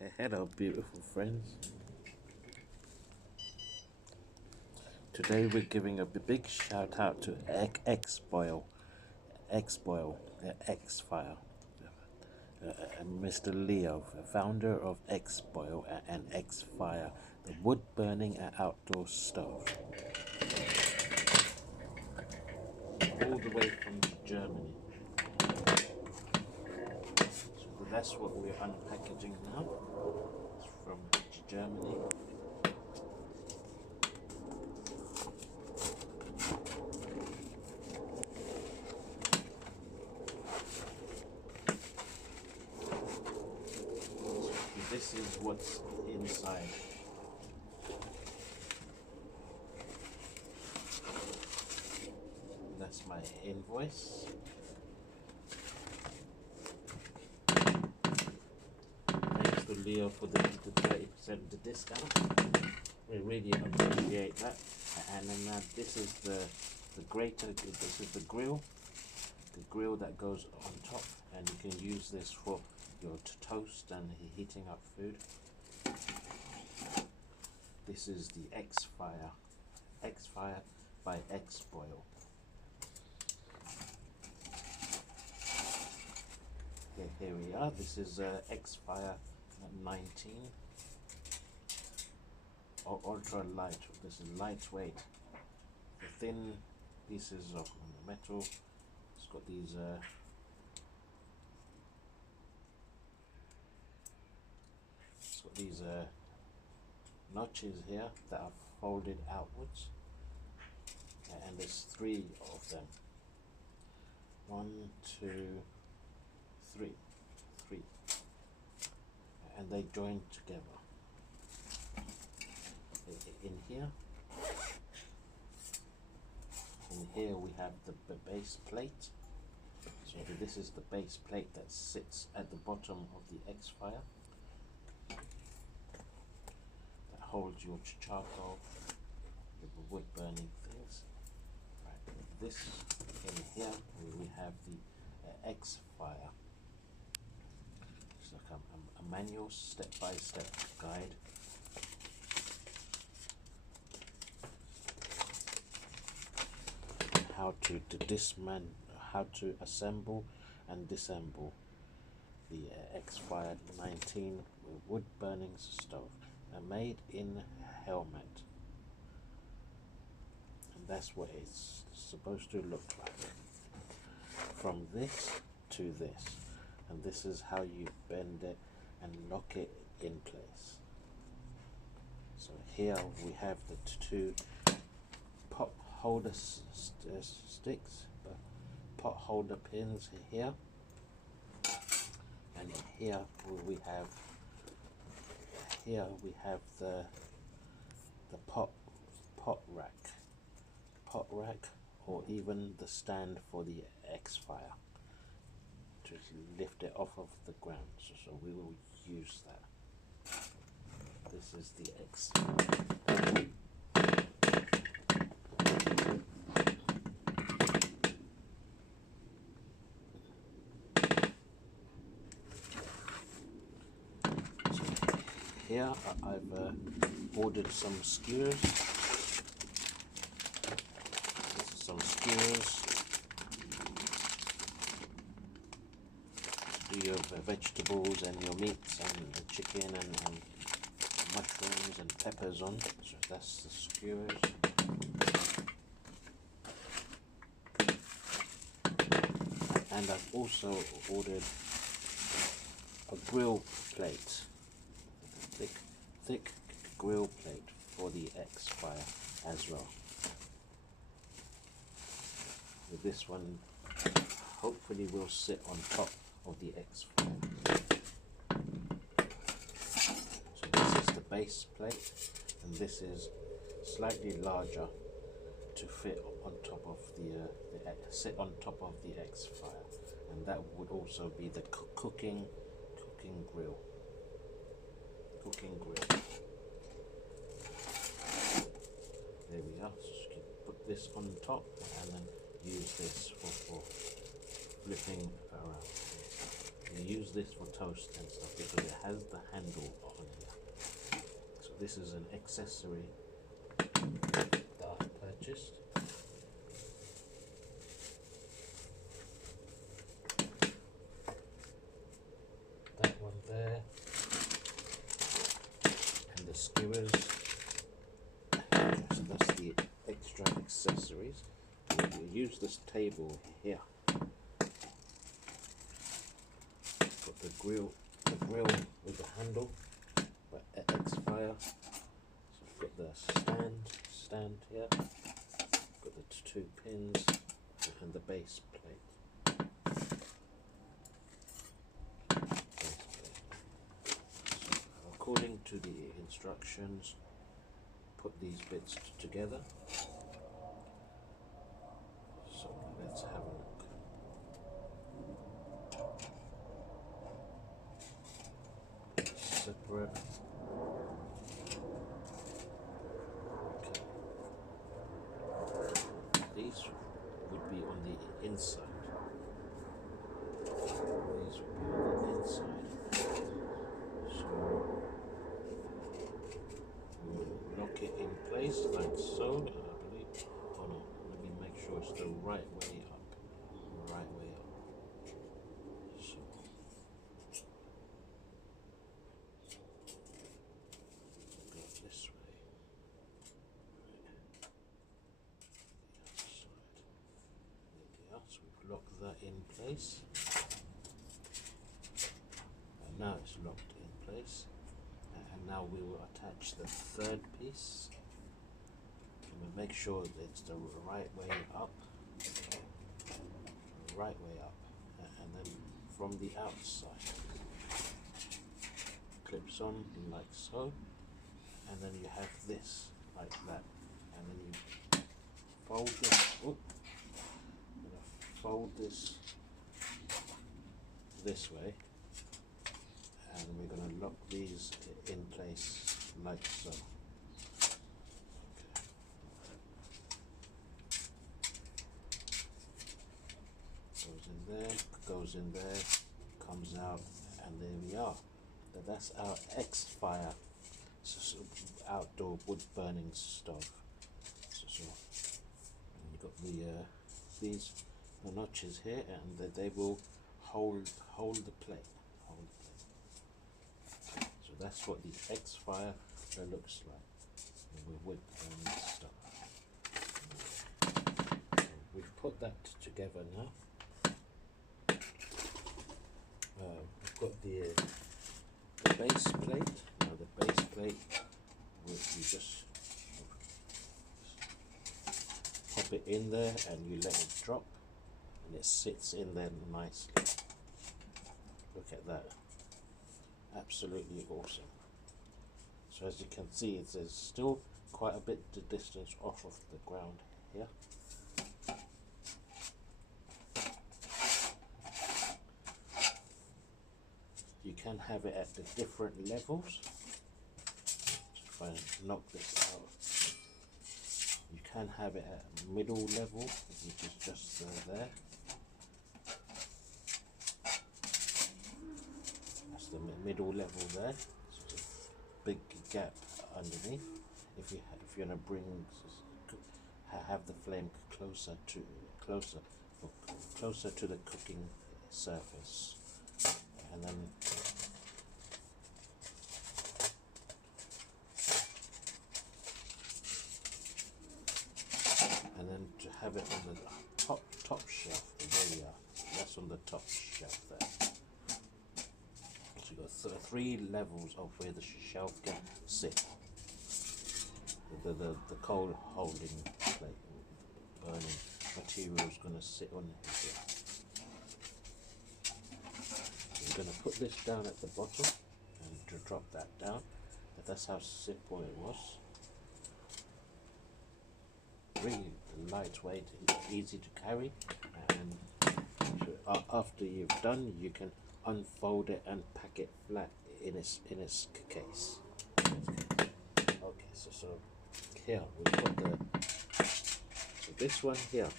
Hello, beautiful friends. Today we're giving a big shout out to X-Boil, X-Fire, Mr. Leo, founder of X-Boil and X-Fire, the wood burning and outdoor stove, all the way from Germany. So that's what we're unpackaging now. It's from Germany. This is what's inside. That's my invoice. Thanks to Leo for the 30% discount. We really appreciate that. And then this is the grater. This is the grill that goes on top, and you can use this for your toast and heating up food. This is the X-Fire by X-Boil. Here we are. This is X-Fire 19 ultra light. This is lightweight. The thin pieces of metal. It's got these notches here that are folded outwards, and there's 3 of them. 1, 2, 3, and they join together. In here we have the base plate. So this is the base plate that sits at the bottom of the X-Fire. Holds your charcoal, the wood burning things. Right. This in here we have the X-Fire. It's like a manual step-by-step guide. How to assemble and disassemble the X-Fire 19 wood burning stove. Made in helmet, and that's what it's supposed to look like, from this to this, and this is how you bend it and lock it in place. So here we have the 2 pot holder pot holder pins here, and here we have the pot rack, or even the stand for the X-Fire to lift it off of the ground. So we will use that. This is the X-Fire. Here I've ordered some skewers. Some skewers to do your vegetables and your meats and chicken and mushrooms and peppers on. So that's the skewers. And I've also ordered a grill plate. Thick grill plate for the X-Fire as well. This one hopefully will sit on top of the X-Fire. So this is the base plate, and this is slightly larger to fit on top of sit on top of the X-Fire, and that would also be the cooking grill. There we are. So you can put this on top and then use this for flipping around. You use this for toast and stuff because it has the handle on here. So this is an accessory that I purchased. That one there, and the skewers. So that's the extra accessories. We use this table here. Got the grill with the handle, but X-Fire. So we've got the stand here. Got the two pins and the base plate. So according to the instructions, put these bits together. So let's have a look. Separate. Okay. These would be on the inside. These would be on the inside. So we'll lock it in place like so. I believe. Hold on. Let me make sure it's the right way up. Right way up. So. Go this way. The other side. There we are. So we've locked that in place. And now it's locked in place. And now we will attach the third piece. And we'll make sure that it's the right way up. Right way up. And then from the outside, clips on like so. And then you have this like that. And then you fold this. Oh, fold this way. And we're going to lock these in place like so. Okay. Goes in there, comes out, and there we are. That's our X-Fire outdoor wood burning stove. So you've got these notches here, and they will hold the plate. So that's what the X-Fire looks like with wood burning stuff. So we've put that together now. We've got the base plate. Now the base plate, you just pop it in there and you let it drop, and it sits in there nicely. Look at that. Absolutely awesome. So as you can see, there's still quite a bit of distance off of the ground here. You can have it at the different levels. If I knock this out, you can have it at middle level, which is just there. That's the middle level there. So there's a big gap underneath. If you're gonna have the flame closer to the cooking surface. And then to have it on the top shelf, there we are. That's on the top shelf there. So you've got three levels of where the shelf can sit. The coal holding plate, burning material is going to sit on here. Going to put this down at the bottom and to drop that down, but that's how simple it was. Really lightweight, easy to carry, and after you've done, you can unfold it and pack it flat in its case. Okay, so here we put so this one here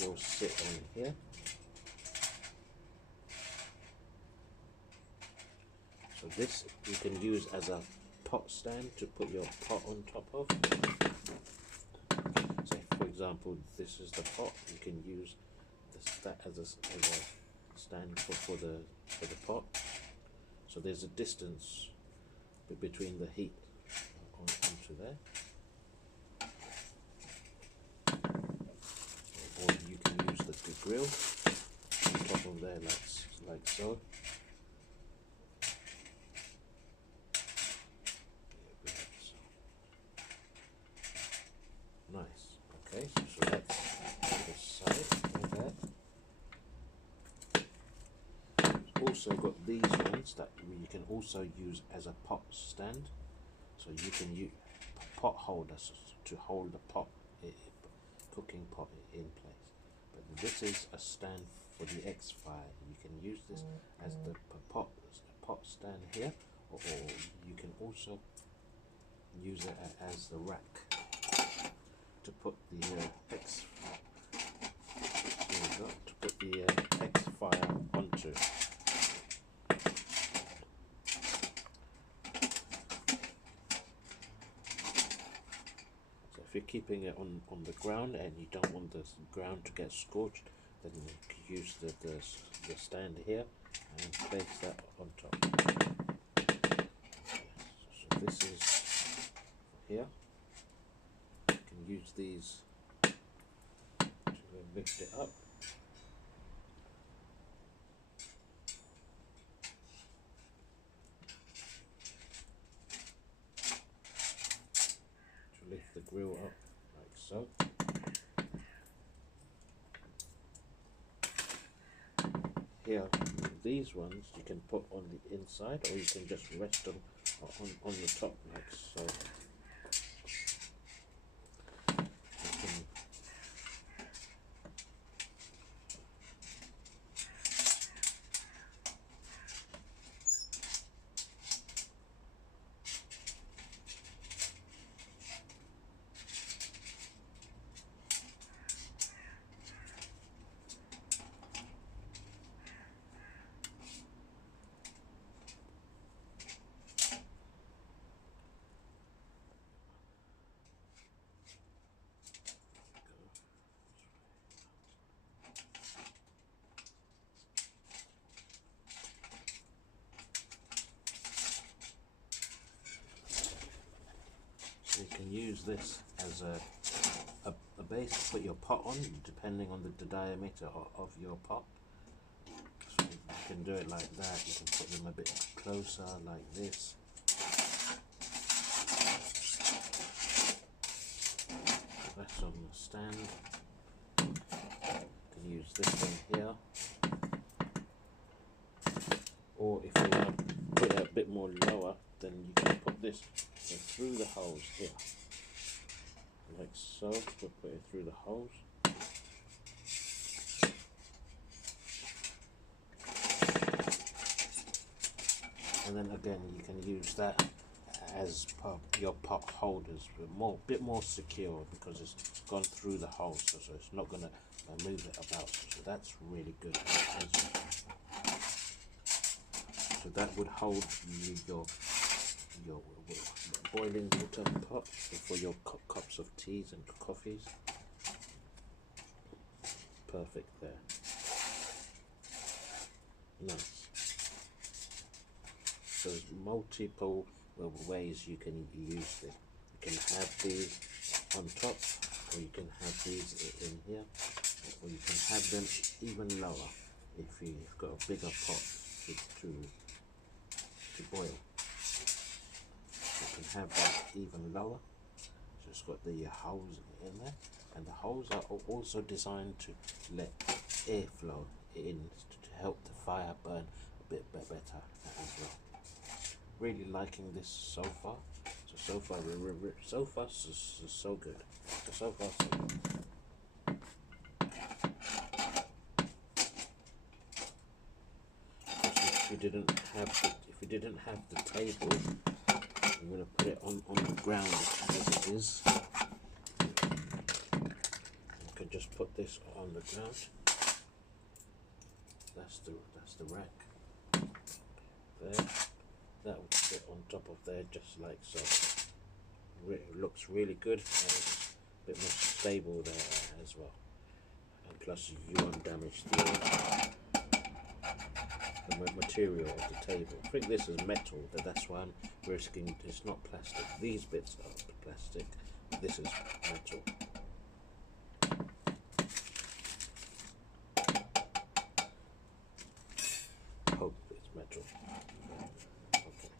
will sit on here. So this you can use as a pot stand to put your pot on top of. So for example, this is the pot. You can use that as a stand for the pot. So there's a distance between the heat onto there. Or you can use the grill on top of there like so. Nice. Okay, so that's the side of that. Also got these ones that you can also use as a pot stand. So you can use pot holders to hold the pot, cooking pot in place. But this is a stand for the X-Fire. You can use this as the pot stand here, or you can also use it as the rack to put the X-Fire onto. If you're keeping it on the ground and you don't want the ground to get scorched, then you can use the stand here and place that on top. So this is here. You can use these to lift it up. Lift the grill up like so. Here, these ones you can put on the inside, or you can just rest them on the top like so. You can use this as a base to put your pot on, depending on the diameter of your pot. So you can do it like that. You can put them a bit closer like this. That's on the stand. You can use this one here. Or if you want to put it a bit more lower, then you can put this through the holes here, like so. We'll put it through the holes. And then again, you can use that as your pot holders, but bit more secure because it's gone through the holes, so it's not going to move it about. So that's really good. So that would hold your boiling water pot for your cups of teas and coffees. Perfect there. Nice. So there's multiple ways you can use it. You can have these on top, or you can have these in here, or you can have them even lower if you've got a bigger pot to boil. You can have that even lower. So it's got the holes in there, and the holes are also designed to let airflow in to help the fire burn a bit better as well. Really liking this so far. So far so good. So far so good. If you didn't have the table, I'm going to put it on the ground as it is. You can just put this on the ground. That's the rack there. top of there, just like so. It looks really good, and it's a bit more stable there as well. And plus you won't damage the material of the table. I think this is metal, but that's why I'm risking. It's not plastic. These bits are plastic. This is metal. Hope it's metal. Okay.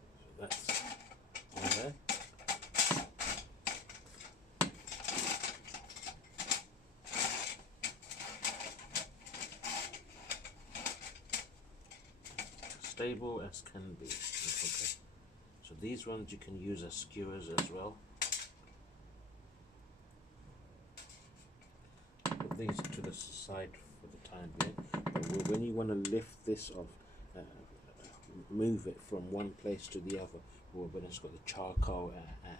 So that's on there. Stable as can be. Okay. So these ones you can use as skewers as well. Put these to the side for the time being. But when you want to lift this off, move it from one place to the other, or when it's got the charcoal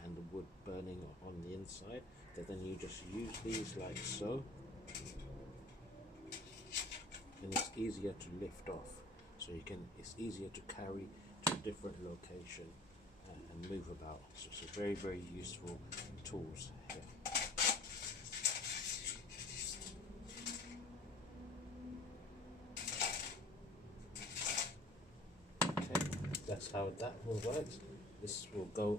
and the wood burning on the inside, then you just use these like so, and it's easier to lift off. So it's easier to carry to a different location and move about. So it's a very, very useful tools here. Okay, that's how that one works. This will go